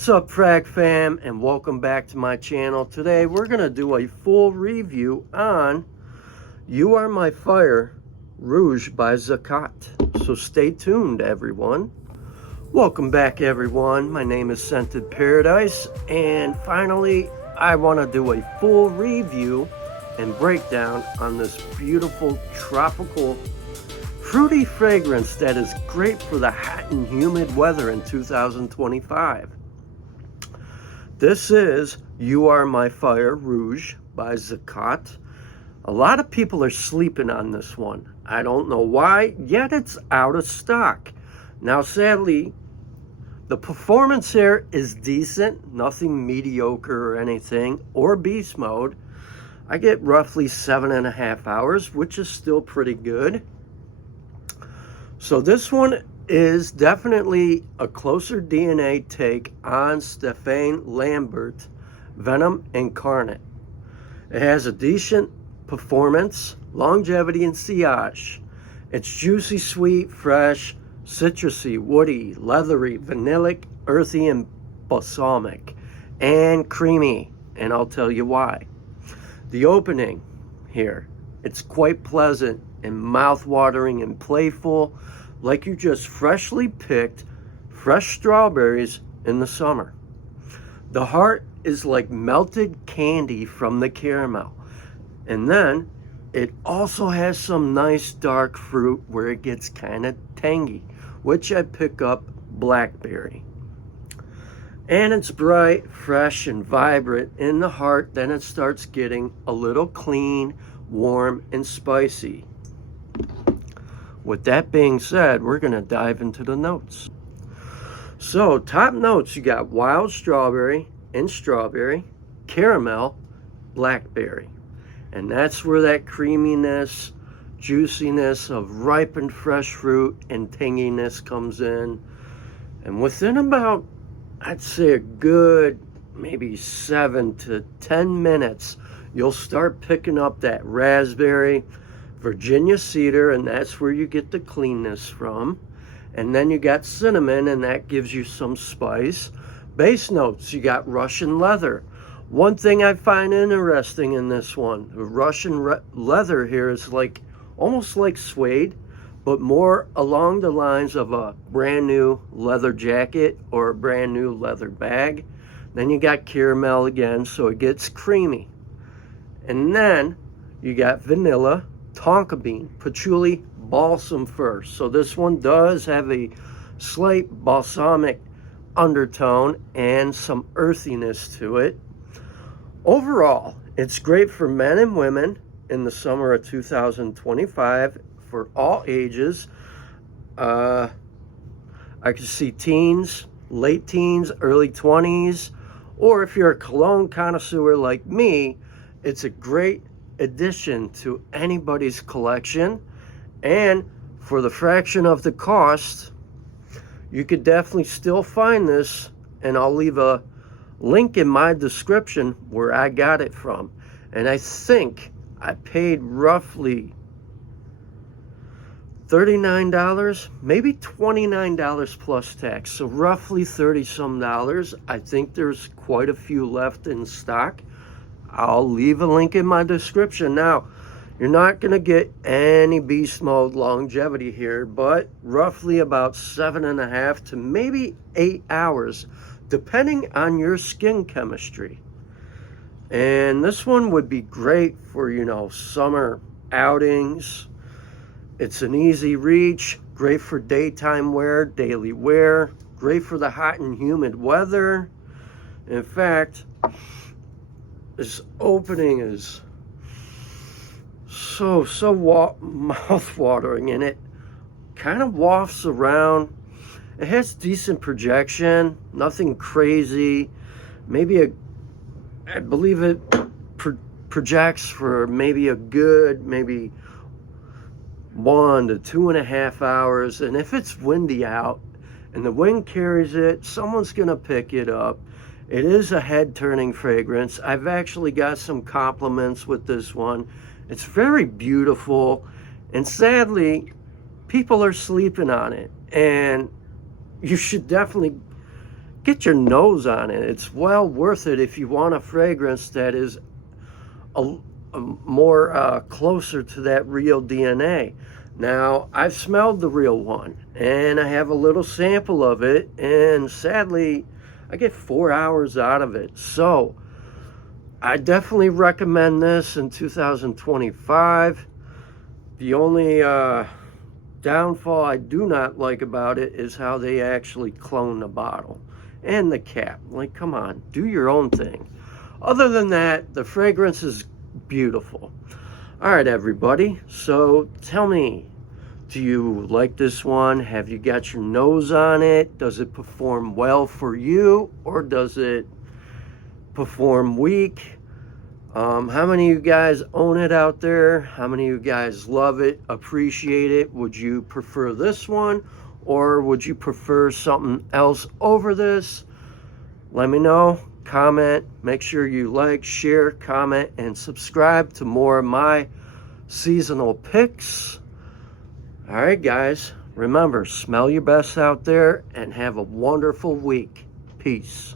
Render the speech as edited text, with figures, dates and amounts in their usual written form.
What's up, Frag Fam, and welcome back to my channel. Today we're going to do a full review on You Are My Fire Rouge by Zakat. So stay tuned, everyone. Welcome back, everyone. My name is Scented Paradise, and finally I want to do a full review and breakdown on this beautiful tropical fruity fragrance that is great for the hot and humid weather in 2025. This is You Are My Fire Rouge by Zakat. A lot of people are sleeping on this one. I don't know why, yet it's out of stock. Now, sadly, the performance here is decent, nothing mediocre or anything, or beast mode. I get roughly 7.5 hours, which is still pretty good. So this one is definitely a closer DNA take on Stefan Lambert Venom Incarnat. It has a decent performance, longevity, and sillage. It's juicy, sweet, fresh, citrusy, woody, leathery, vanillic, earthy, and balsamic, and creamy, and I'll tell you why. The opening here, it's quite pleasant and mouth-watering and playful, like you just freshly picked fresh strawberries in the summer. The heart is like melted candy from the caramel. And then it also has some nice dark fruit where it gets kind of tangy, which I pick up Blackberry. And it's bright, fresh, and vibrant in the heart. Then it starts getting a little clean, warm, and spicy. With that being said, we're going to dive into the notes. So, top notes, you got wild strawberry and strawberry, caramel, blackberry. And that's where that creaminess, juiciness of ripened fresh fruit and tanginess comes in. And within about, I'd say, a good maybe 7 to 10 minutes, you'll start picking up that raspberry, Virginia cedar, and that's where you get the cleanness from. And then you got cinnamon, and that gives you some spice. Base notes, you got Russian leather. One thing I find interesting in this one, the Russian leather here is like almost like suede, but more along the lines of a brand new leather jacket or a brand new leather bag. Then you got caramel again, so it gets creamy. And then you got vanilla, Tonka bean, patchouli, balsam first. So this one does have a slight balsamic undertone and some earthiness to it. Overall, it's great for men and women in the summer of 2025 for all ages. I could see teens, late teens, early 20s, or if you're a cologne connoisseur like me, it's a great addition to anybody's collection. And for the fraction of the cost, you could definitely still find this, and I'll leave a link in my description where I got it from. And I think I paid roughly $39, maybe $29 plus tax, so roughly 30 some dollars. I think there's quite a few left in stock. I'll leave a link in my description. Now, you're not going to get any beast mode longevity here, but roughly about 7.5 to maybe 8 hours, depending on your skin chemistry. And this one would be great for, summer outings. It's an easy reach, great for daytime wear, daily wear, great for the hot and humid weather. In fact, this opening is so mouth-watering, and it kind of wafts around. It has decent projection, nothing crazy. Maybe I believe it projects for maybe a good, maybe 1 to 2.5 hours. And if it's windy out and the wind carries it, someone's gonna pick it up. It is a head-turning fragrance. I've actually got some compliments with this one. It's very beautiful, and sadly, people are sleeping on it. And you should definitely get your nose on it. It's well worth it if you want a fragrance that is a more closer to that real DNA. Now, I've smelled the real one, and I have a little sample of it, and sadly, I get 4 hours out of it. So, I definitely recommend this in 2025. The only downfall I do not like about it is how they actually clone the bottle and the cap. Like, come on, do your own thing. Other than that, the fragrance is beautiful. All right, everybody, so tell me, do you like this one? Have you got your nose on it? Does it perform well for you, or does it perform weak? How many of you guys own it out there? How many of you guys love it, appreciate it? Would you prefer this one, or would you prefer something else over this? Let me know. Comment. Make sure you like, share, comment, and subscribe to more of my seasonal picks. All right, guys. Remember, smell your best out there and have a wonderful week. Peace.